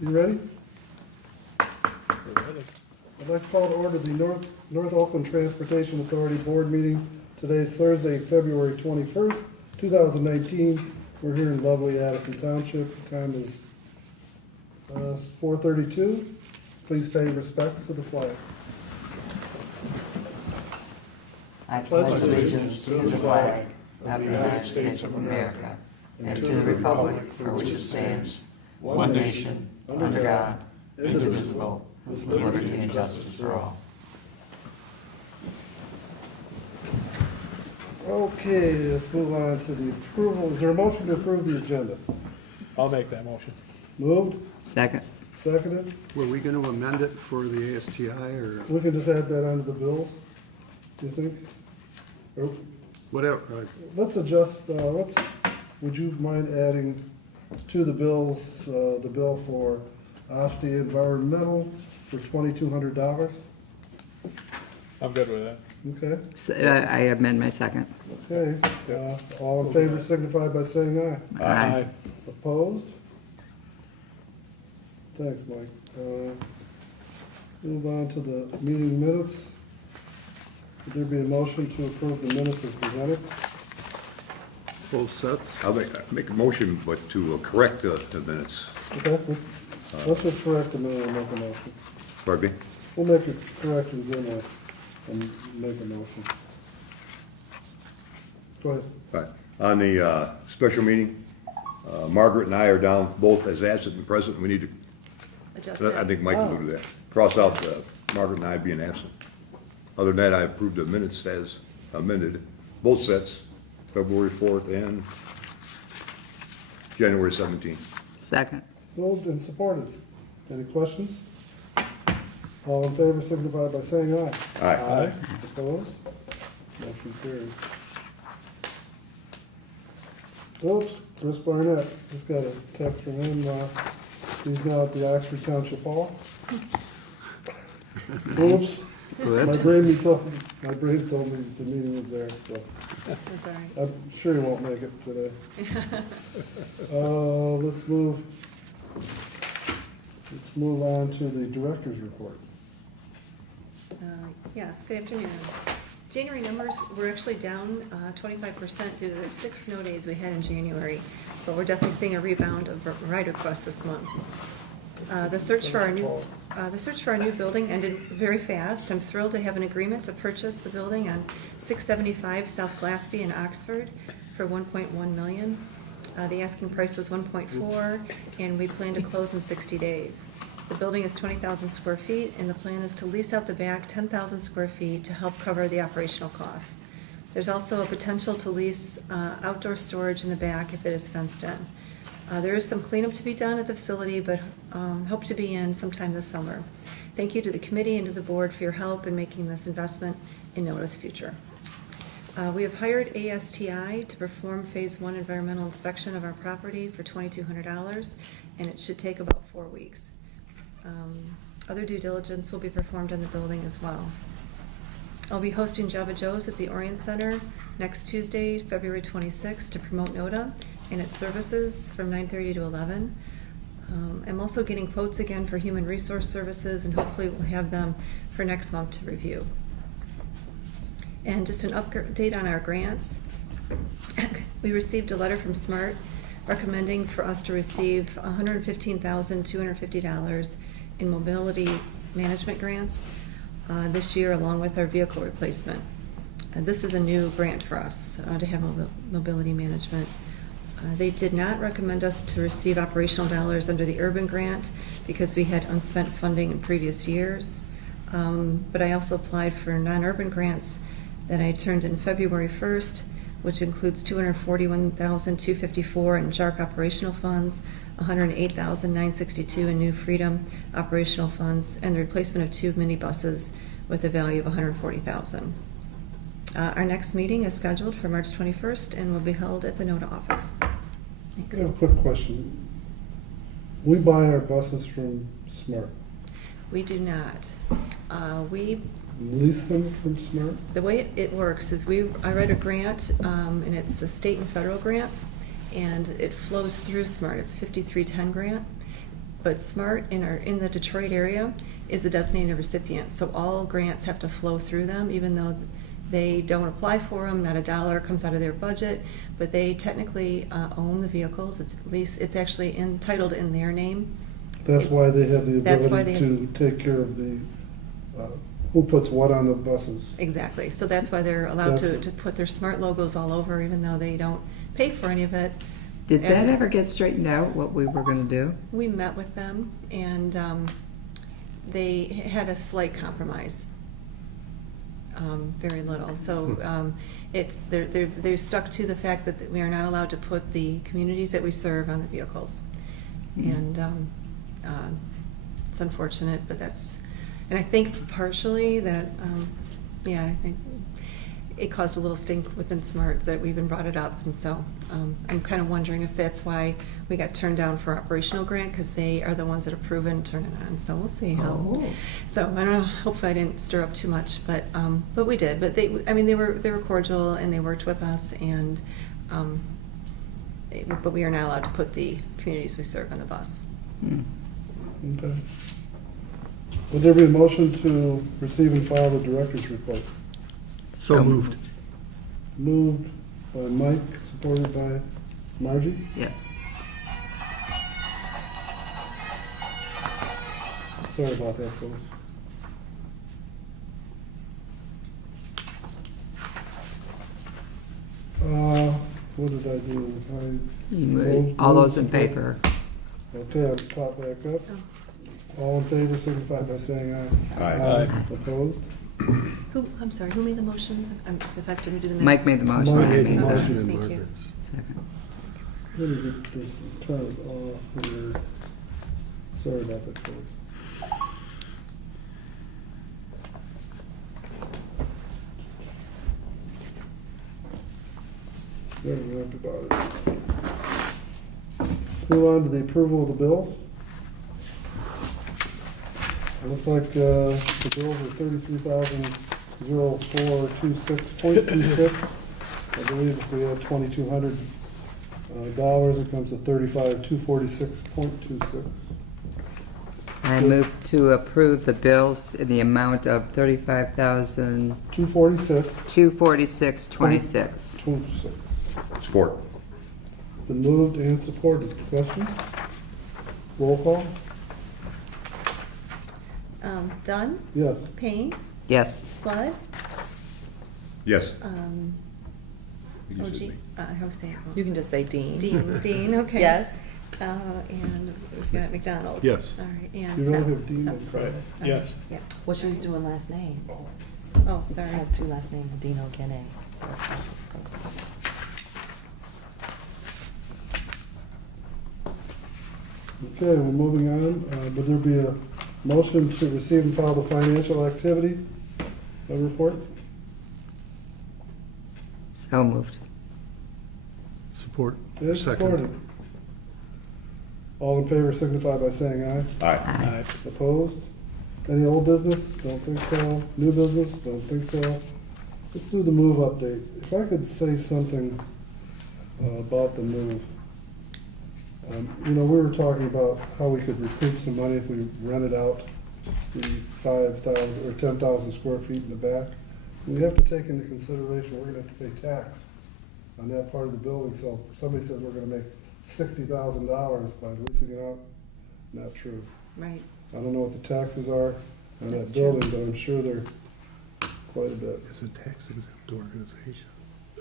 You ready? I'd like to call to order the North Oakland Transportation Authority Board meeting. Today's Thursday, February 21st, 2019. We're here in lovely Addison Township. The time is 4:32. Please pay respects to the flag. I pledge allegiance to the flag of the United States of America and to the republic for which it stands, one nation, under God, indivisible, with liberty and justice for all. Okay, let's move on to the approval. Is there a motion to approve the agenda? I'll make that motion. Moved, Second. seconded. Were we going to amend it for the ASTI or We can just add that onto the bills, do you think? Or whatever? let's adjust, would you mind adding to the bills, the bill for Asti Environmental for $2,200? I'm good with that. Okay, So, I amend my second. okay. All in favor signify by saying aye. Aye. Opposed? Thanks, Mike. Move on to the meeting minutes. Would there be a motion to approve the minutes as presented? Both sets? I'll make a motion, but to correct the minutes. Okay, let's just correct them and make a motion. Pardon me? We'll make the corrections in there and make a motion. Go ahead. All right. On the special meeting, Margaret and I are down both as absent and present. We need to, Adjust I that. think Mike can do that. Cross out Margaret and I being absent. Other than that, I approved the minutes as amended, both sets, February 4th and January 17th. Second. Moved and supported. Any questions? All in favor signify by saying aye. Aye. Opposed? Motion carries. Oops, Chris Barnett, just got a text from him, he's now at the Oxford Township Hall. Oops, my brain told me the meeting was there, so That's all right. I'm sure he won't make it today. Let's move on to the director's report. Yes, good afternoon. January numbers were actually down 25% due to the 6 snow days we had in January, but we're definitely seeing a rebound of ride requests this month. The search for our new building ended very fast. I'm thrilled to have an agreement to purchase the building on 675 South Glassby in Oxford for $1.1 million. The asking price was $1.4, and we plan to close in 60 days. The building is 20,000 square feet, and the plan is to lease out the back 10,000 square feet to help cover the operational costs. There's also a potential to lease outdoor storage in the back if it is fenced in. There is some cleanup to be done at the facility, but hope to be in sometime this summer. Thank you to the committee and to the board for your help in making this investment in Noda's future. We have hired ASTI to perform Phase 1 environmental inspection of our property for $2,200, and it should take about 4 weeks. Other due diligence will be performed on the building as well. I'll be hosting Java Joe's at the Orient Center next Tuesday, February 26th, to promote NODA and its services from 9:30 to 11. I'm also getting quotes again for human resource services, and hopefully we'll have them for next month to review. And just an update on our grants. We received a letter from SMART recommending for us to receive $115,250 in mobility management grants this year, along with our vehicle replacement. This is a new grant for us to have mobility management. They did not recommend us to receive operational dollars under the urban grant because we had unspent funding in previous years. But I also applied for non-urban grants that I turned in February 1st, which includes $241,254 in JARC operational funds, $108,962 in New Freedom operational funds, and the replacement of 2 minibuses with a value of $140,000. Our next meeting is scheduled for March 21st and will be held at the NODA office. I Thanks. have a quick question. We buy our buses from SMART. We do not. We Lease them from SMART? The way it works is I write a grant, and it's a state and federal grant, and it flows through SMART. It's a 5310 grant. But SMART in the Detroit area is a designated recipient, so all grants have to flow through them, even though they don't apply for them, not a dollar comes out of their budget, but they technically own the vehicles. It's actually entitled in their name. That's why they have the That's why ability to take care of the, who puts what on the buses. Exactly, so that's why they're allowed That's- to put their SMART logos all over, even though they don't pay for any of it. Did As- that ever get straightened out, what we were gonna do? We met with them, and they had a slight compromise. Very little, so they're stuck to the fact that we are not allowed to put the communities that we serve on the vehicles. And it's unfortunate, but and I think partially that, I think it caused a little stink within SMART that we even brought it up, and so I'm kind of wondering if that's why we got turned down for operational grant, because they are the ones that approve it and turn it on, so we'll see how. Oh. So I don't know, hopefully I didn't stir up too much, but we did, but they were cordial and they worked with us, and but we are not allowed to put the communities we serve on the bus. Hmm. Okay. Would there be a motion to receive and file the director's report? So moved. Moved by Mike, supported by Margie. Yes. Sorry about that, folks. What did I do? You moved. All those in favor? Okay, I'll pop back up. All in favor, signify by saying aye. Aye. Opposed? I'm sorry, who made the motion? Because I have to redo the minutes. Mike made the motion. Mike I made the made the motion. and Thank you. Margaret. second. Let me get this turned off here. Sorry about that, folks. There we go, about it. Let's move on to the approval of the bills. It looks like the bills are $33,0426.26. I believe if we had $2,200, it comes to $35,246.26. I move to approve the bills in the amount of $35,246.26. $246.26. Support. Been moved and supported. Questions? Roll call? Dunn, Yes. Payne, Yes. Flood, Yes. how do you say it? You can just say Dean. Dean, okay. Yes. And we've got McDonald. Yes. All right, and You really Sal. have Dean Sal. and Right, All right, yes. Yes. What she's doing last names. Oh, sorry. I have two last names, Dean O'Kenney. Okay, we're moving on. Would there be a motion to receive and file the financial activity report? So moved. Support. Yes, Second. supported. All in favor signify by saying aye. Aye. Aye. Opposed? Any old business? Don't think so. New business? Don't think so. Let's do the move update. If I could say something about the move. We were talking about how we could recoup some money if we rented out the 5,000 or 10,000 square feet in the back. We have to take into consideration, we're gonna have to pay tax on that part of the building. So if somebody says we're gonna make $60,000 by leasing it out, not true. Right. I don't know what the taxes are on That's that true. building, but I'm sure they're quite a bit. It's a tax exempt organization.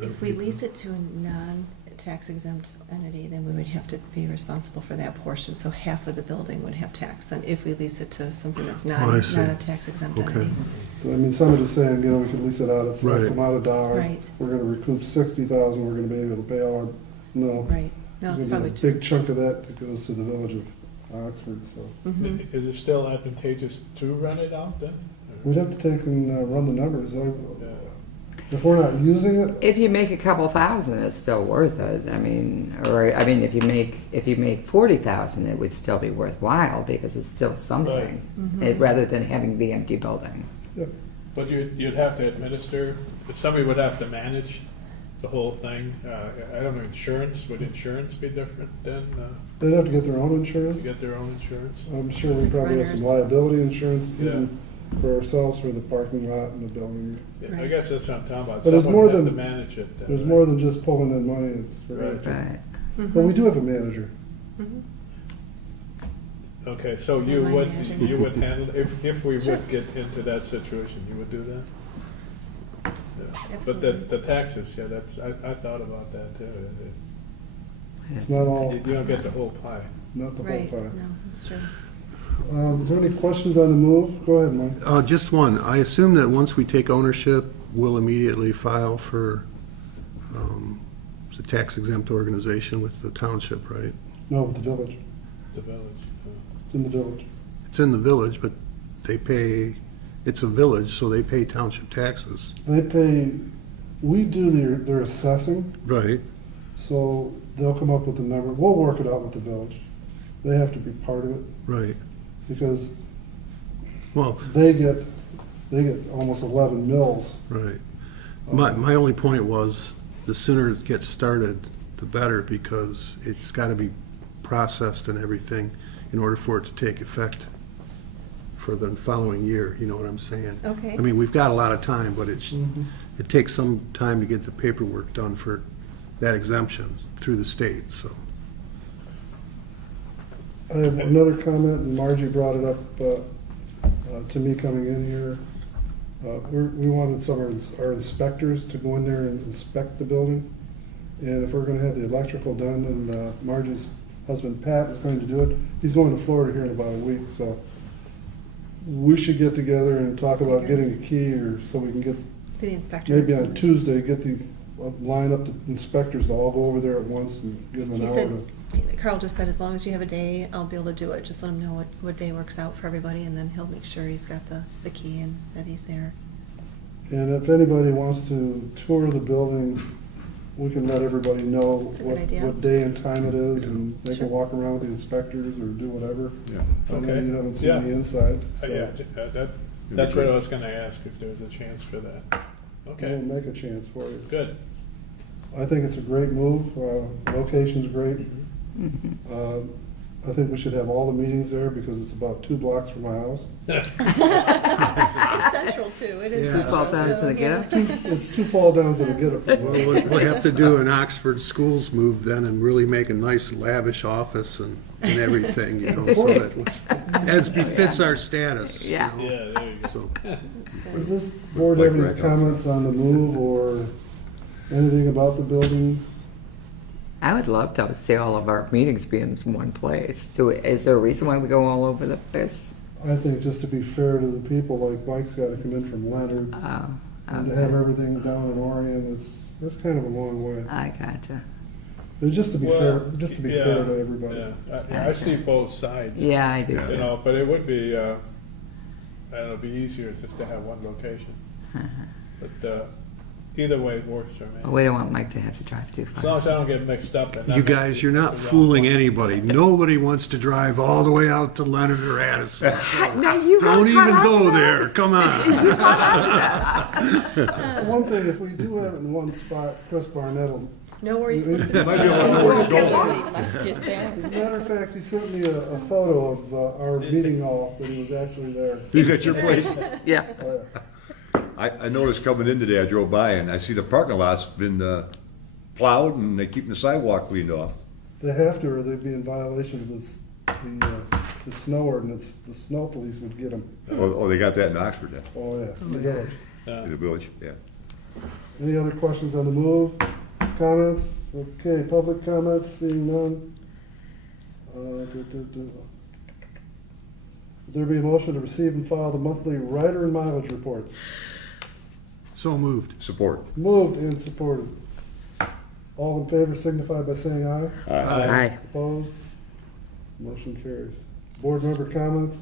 If we lease it to a non-tax exempt entity, then we would have to be responsible for that portion, so half of the building would have tax. And if we lease it to something that's not, Oh, I see. not a tax exempt Okay. entity. So, somebody's saying, we could lease it out at X Right. amount of dollars. Right. We're gonna recoup 60,000, we're gonna be able to pay all our, no. Right, no, it's There's gonna probably be a true. big chunk of that goes to the village of Oxford, so. Mhm. Is it still advantageous to rent it out then? We'd have to take and run the numbers. Yeah. If we're not using it, If you make a couple thousand, it's still worth it. If you make 40,000, it would still be worthwhile because it's still something, Right. rather than having the empty building. yeah, But you'd have to administer, somebody would have to manage the whole thing? I don't know, insurance, would insurance be different then, They'd have to get their own to insurance. get their own insurance? I'm sure we probably have some Runners. liability insurance Yeah. even for ourselves for the parking lot and the building. Yeah, I Right. guess that's what I'm talking about. But there's Someone more would have than- to manage it then, There's right? more than just pulling in money, it's very, Right. Right. but we do have a manager. Mhm. Okay, so Don't you mind would, managing. you would handle, if we Sure. would get into that situation, you would do that? Yeah. But Absolutely. the taxes, yeah, that's, I thought about that too. It's not all, You don't get the whole pie. not the whole Right, no, pie. that's true. Is there any questions on the move? Go ahead, Mike. Just one. I assume that once we take ownership, we'll immediately file for the tax exempt organization with the township, right? No, with the village. The village. It's in the village. It's in the village, but they pay, it's a village, so they pay township taxes. They pay, we do their assessing, Right. so they'll come up with a number. We'll work it out with the village. They have to be part of it Right. because Well, they get almost 11 mills. right. My only point was, the sooner it gets started, the better, because it's got to be processed and everything in order for it to take effect for the following year, you know what I'm saying? Okay. I mean, we've got a lot of time, but it takes some time to get the paperwork done for that exemption through the state, so. I have another comment, and Margie brought it up to me coming in here. We wanted some of our inspectors to go in there and inspect the building. And if we're gonna have the electrical done, and Margie's husband Pat is going to do it, he's going to Florida here in about a week, so we should get together and talk about Okay. getting a key, or so we can get, The inspector. maybe on Tuesday, get the, line up the inspectors to all go over there at once and give them He an hour said, to. Carl just said, as long as you have a day, I'll be able to do it. Just let him know what day works out for everybody, and then he'll make sure he's got the key and that he's there. And if anybody wants to tour the building, we can let everybody know That's a good idea. what day and time it is, and they Sure. can walk around with the inspectors or do whatever. Yeah. I know Okay. you haven't seen Yeah. the inside, so Yeah, that's what I was gonna ask, if there was a chance for that. Okay, we'll make a chance for you. good. I think it's a great move, location's great. Mm-hmm. I think we should have all the meetings there, because it's about 2 blocks from my house. It's central too, it is Yeah. central. Fall down so, to the yeah. It's 2 fall downs and a get up. Well, we'll have to do an Oxford schools move then and really make a nice lavish office and everything, you know, so that it's, as befits our status. you Yeah. know, Yeah, there you go. So, Does this board have Like any Rack comments on the move or anything about the buildings? I would love to see all of our meetings be in one place. Is there a reason why we go all over the place? I think just to be fair to the people, like Mike's gotta come in from Leonard, Oh, and to have okay. everything down in Orion, that's kind of a long way. I gotcha. But just to be fair, Well, just to be yeah, fair to everybody. Yeah, I see both sides. Yeah, I do Yeah. You too. know, but it would be, I don't know, it'd be easier just to have one location. But either way, it works for me. We don't want Mike to have to drive too As long far. as I don't get mixed up. and you I'm guys, you're not the wrong fooling one. anybody. Nobody wants to drive all the way out to Leonard or Addison. No, you Don't got even caught go up in there, come on. One thing, if we do have it in one spot, Chris Barnett will, Know where he's supposed to be. Might be able to know where he's Get going. lost. as a matter of fact, he sent me a photo of our meeting hall, that he was actually there. He's at your place? Yeah. Oh, yeah. I noticed coming in today, I drove by and I see the parking lot's been plowed and they're keeping the sidewalk cleaned off. They have to, or they'd be in violation of the snow ordinance. The snow police would get them. Oh, they got that in Oxford then, Oh, yeah, in the village. in the village, yeah. Any other questions on the move? Comments? Okay, public comments, seeing none. Would there be a motion to receive and file the monthly rider and mileage reports? So moved. Support. Moved and supported. All in favor signify by saying aye. Aye. Opposed? Motion carries. Board member comments?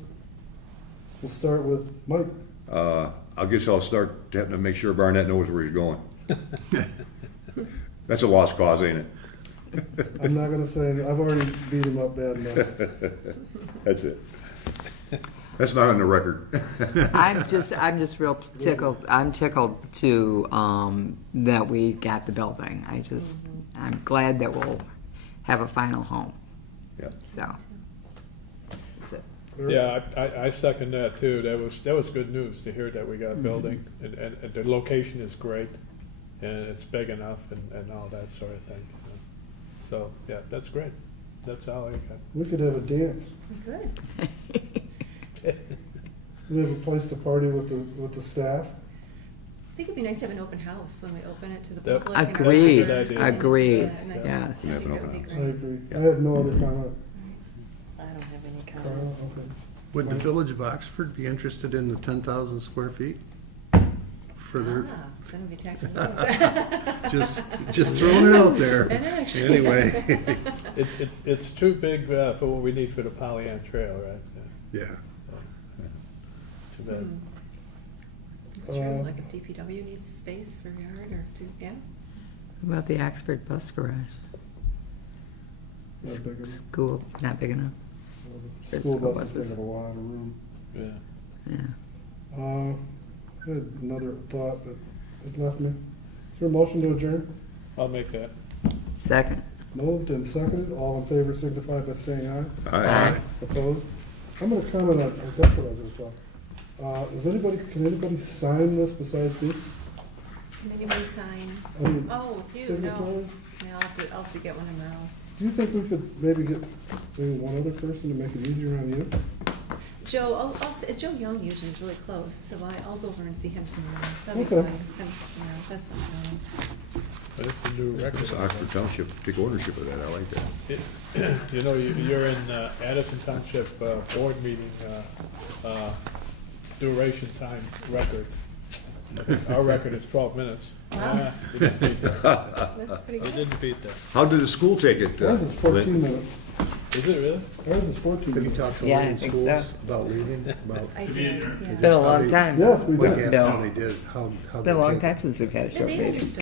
We'll start with Mike. I guess I'll start having to make sure Barnett knows where he's going. That's a lost cause, ain't it? I'm not gonna say, I've already beat him up bad enough. That's it. That's not on the record. I'm just real tickled, I'm tickled to, that we got the building. I'm glad that we'll have a final home, Yeah. so. That's it. Yeah, I second that too. That was good news to hear that we got a building, and the location is great, and it's big enough and all that sort of thing. So, yeah, that's great. That's all I got. We could have a dance. Good. We have a place to party with the staff. I think it'd be nice to have an open house when we open it to the That- public. and Agreed, others, and agreed, a nice yes. place. Can have That an would be I great. agree. I have no other comment. I don't have any Carl, comment. okay. Would the Village of Oxford be interested in the 10,000 square feet? For their, Ah, it's gonna be tax exempt. just throwing it out there. And actually- Anyway, It's too big for what we need for the Pollyant Trail, right? yeah. Too bad. Hmm. It's true, like if DPW needs space for yard or to, yeah. What about the Oxford bus garage? Not big enough. School, not big enough? Well, the For School school buses buses. take up a lot of room. Yeah. Yeah. I had another thought, but it left me. Is there a motion to adjourn? I'll make that. Second. Moved and seconded. All in favor signify by saying aye. Aye. Opposed? I'm gonna comment on, that's what I was gonna talk. Can anybody sign this besides me? Can anybody sign? I mean, Oh, if you, no. signatories? Yeah, I'll have to get one tomorrow. Do you think we could maybe get maybe one other person to make it easier on you? Joe, Joe Young usually is really close, so I'll go over and see him tomorrow. That'll be Okay. fine. That's not a problem. But it's a new record. It's Oxford Township, take ownership of that, I like that. You know, you're in Addison Township board meeting duration time record. Our record is 12 minutes. Wow. You didn't beat that. That's pretty You good. didn't beat that. How did the school take it? Ours is 14 Lynn? minutes. Is it really? Ours is 14 Have you minutes. talked to Yeah, I Lorraine think Schools so. about leaving, about? I did, It's yeah. been a long time. Yes, we Like, did. ask No. how they did, how It's they been a long take it. time since we've had a And short they meeting. understood.